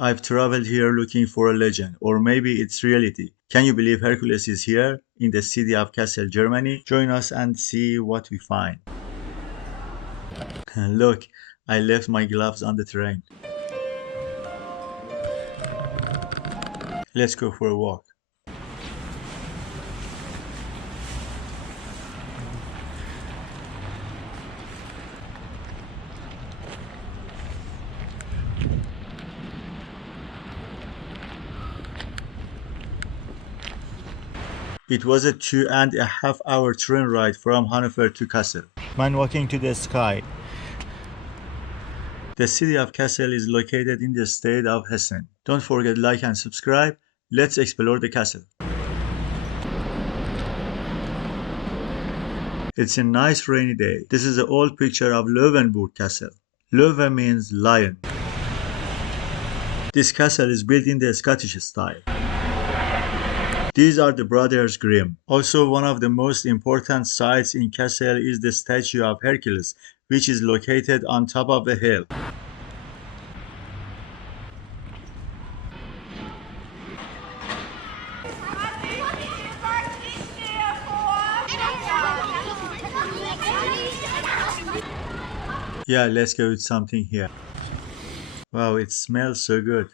I've traveled here looking for a legend, or maybe it's reality. Can you believe Hercules is here in the city of Kassel, Germany? Join us and see what we find. Look, I left my gloves on the train. Let's go for a walk. It was a 2.5 hour train ride from Hanover to Kassel. Man walking to the sky. The city of Kassel is located in the state of Hessen. Don't forget like and subscribe. Let's explore the castle. It's a nice rainy day. This is an old picture of Löwenburg Castle. Löwe means lion. This castle is built in the Scottish style. These are the brothers Grimm. Also, one of the most important sites in Kassel is the statue of Hercules, which is located on top of a hill. Yeah, let's go with something here. Wow, it smells so good.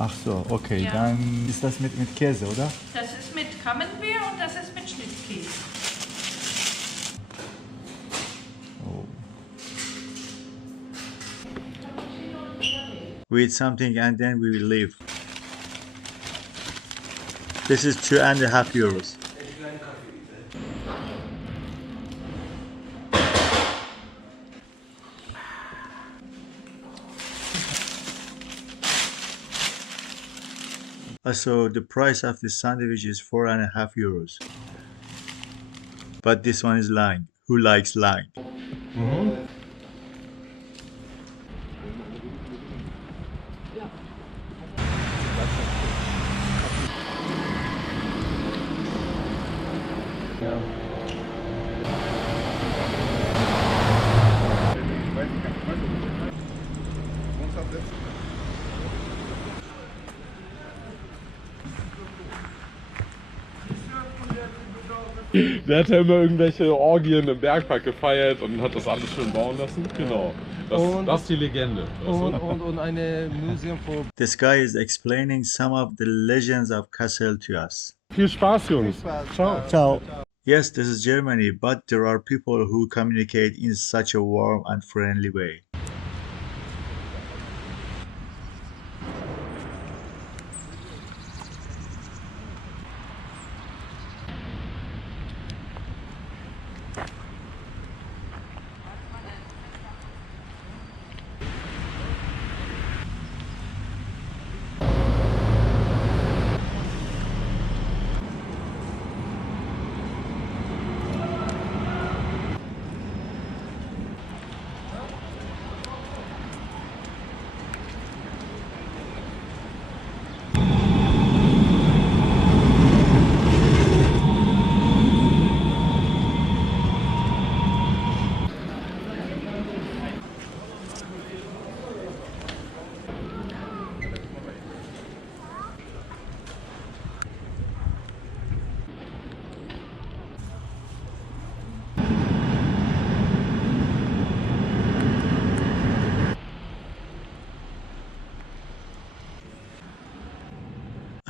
Ach so, okay, Ja. dann ist das mit Käse, oder? Das ist mit Camembert und das ist mit Schnittkäse. Oh. We eat something and then we will leave. This is 2.5 euros. So the price of this sandwich is 4.5 euros. But this one is lying. Who likes lying? Der hat ja immer irgendwelche Orgien im Bergpark gefeiert und hat das alles schön bauen lassen. Genau. Das ist die Legende. Und eine Museum für... This guy is explaining some of the legends of Kassel to us. Viel Spaß, Jungs. Ciao. Ciao. Yes, this is Germany, but there are people who communicate in such a warm and friendly way.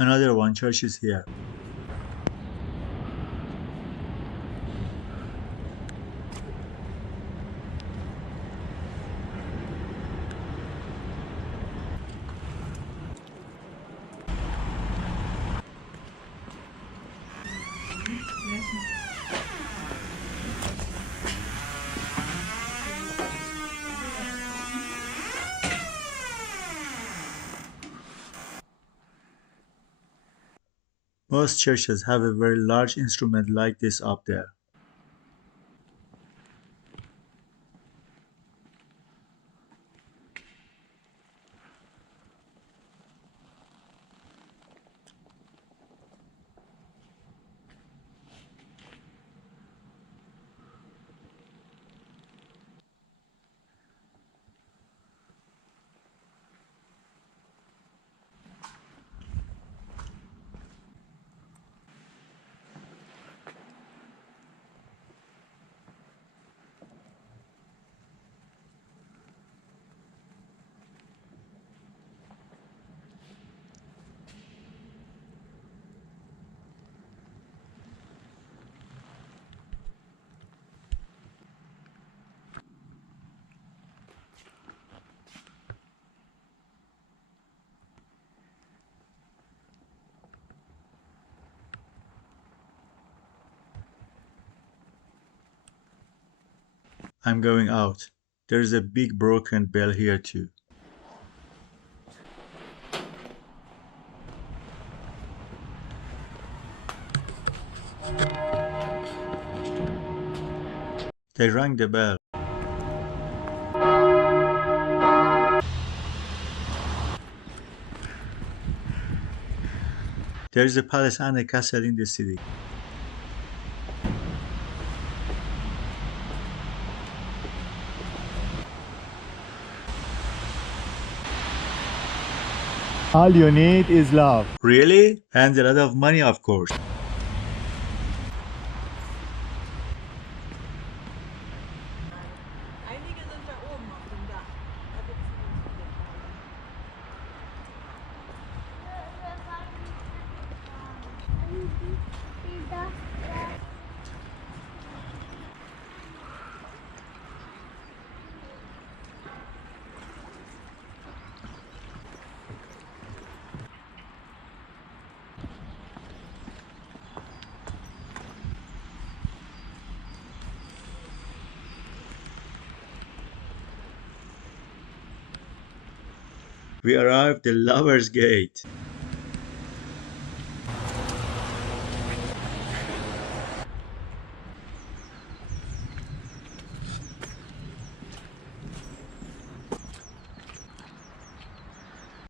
Another one church is here. Most churches have a very large instrument like this up there. I'm going out. There's a big broken bell here too. They rang the bell. There is a palace and a castle in the city. All you need is love. Really? And a lot of money, of course. Einige sind da oben auf dem Dach. Da gibt's We arrived the Lover's Gate.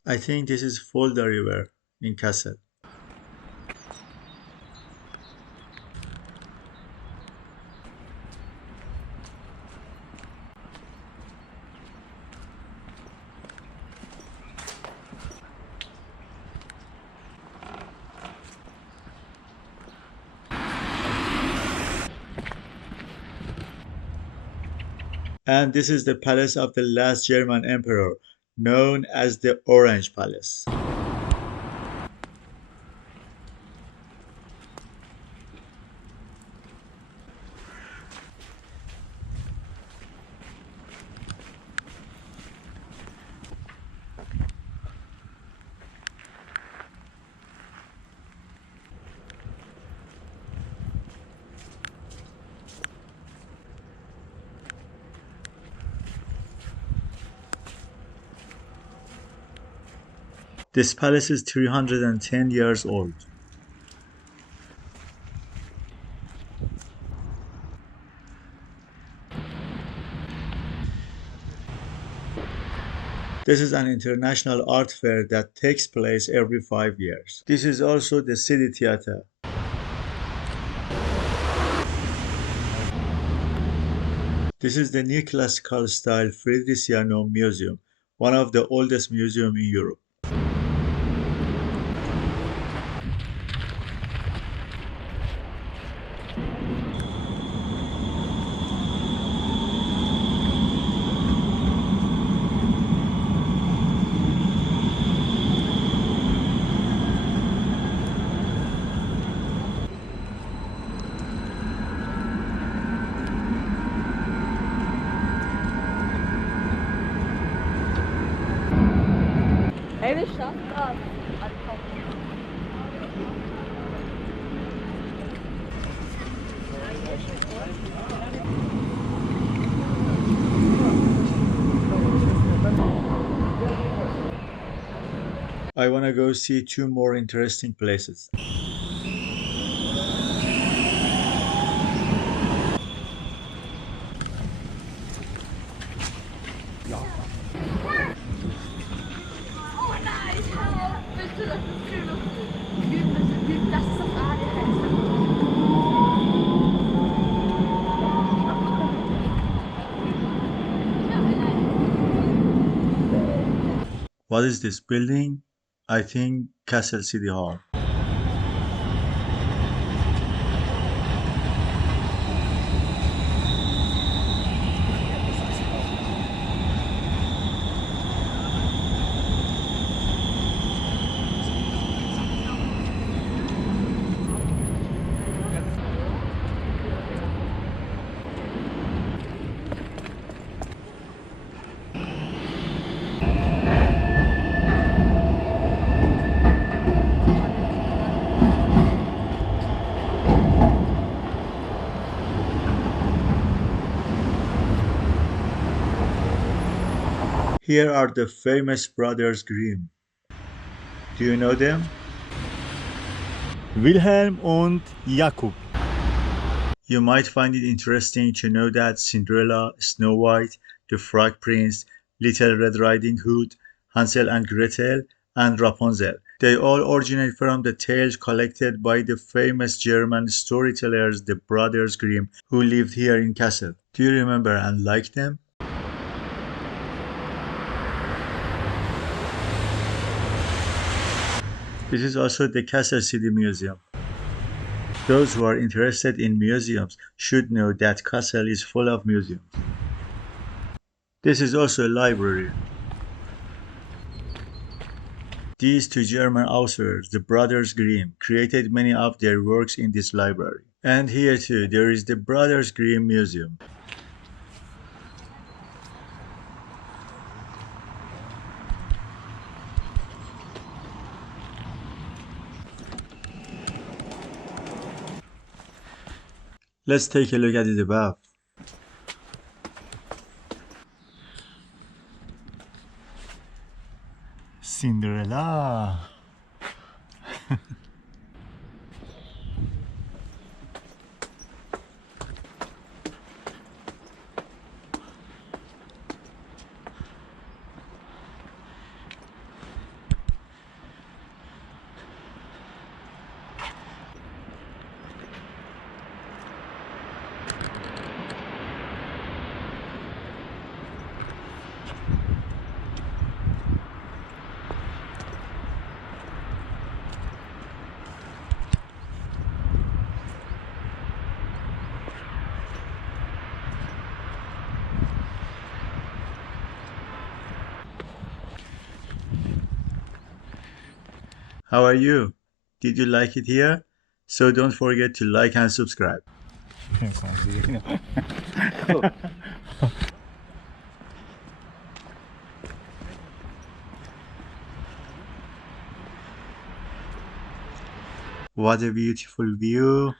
I think this is Fulda River in Kassel. And this is the palace of the last German emperor, known as the Orange Palace. This palace is 310 years old. This is an international art fair that takes place every 5 years. This is also the city theater. This is the neoclassical style Friedrichsmuseum Museum, one of the oldest museums in Europe. Eine Stadtrat. I want to go see 2 more interesting places. Oh nein! Bitte, das ist viel lustig. Das ist das What is this building? I think Kassel City Hall. Here are the famous brothers Grimm. Do you know them? Wilhelm und Jakob. You might find it interesting to know that Cinderella, Snow White, the Frog Prince, Little Red Riding Hood, Hansel and Gretel, and Rapunzel. They all originate from the tales collected by the famous German storytellers, the Brothers Grimm, who lived here in Kassel. Do you remember and like them? This is also the Kassel City Museum. Those who are interested in museums should know that Kassel is full of museums. This is also a library. These two German authors, the Brothers Grimm, created many of their works in this library. And here too, there is the Brothers Grimm Museum. Let's take a look at it above. Cinderella. How are you? Did you like it here? So don't forget to like and subscribe. What a beautiful view.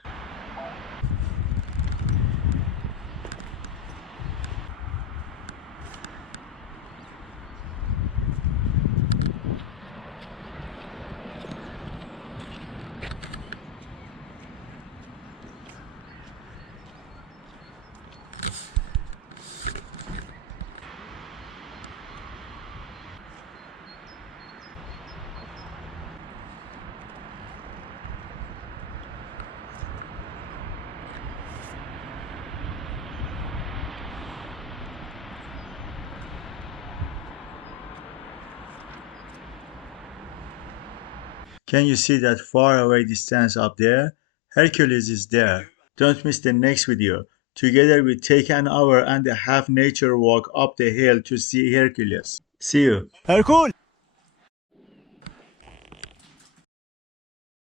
Can you see that far away distance up there? Hercules is there. Don't miss the next video. Together we take an hour and a half nature walk up the hill to see Hercules. See you. Herkul!